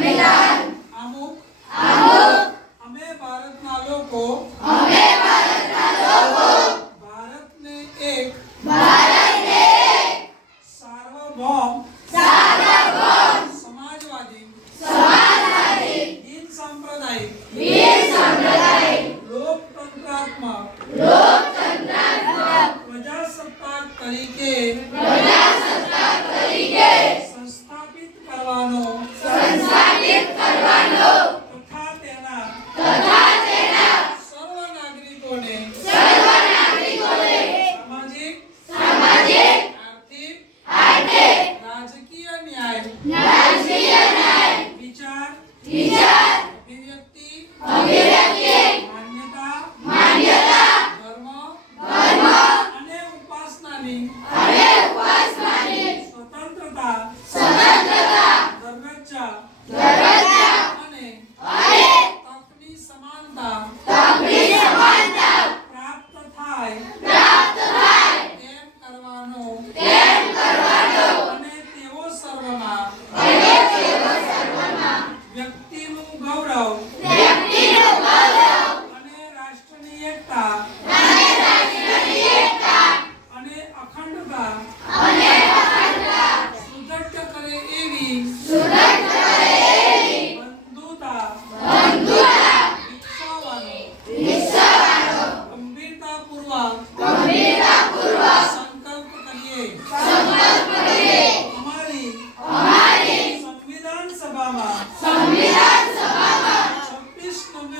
અમુક અમે ભારતના લોકો ભારતને એક સાર્વભૌમ સમાજવાદી બિન સાંપ્રદાયિક લોકતંત્રાત્મક પ્રજાસત્તાક તરીકે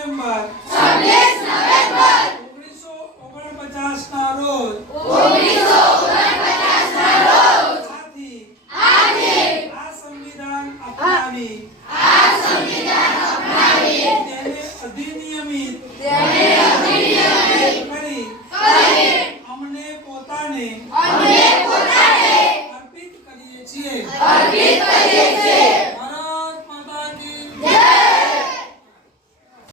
નવેમ્બર ઓગણીસો ઓગણપચાસ ના રોજ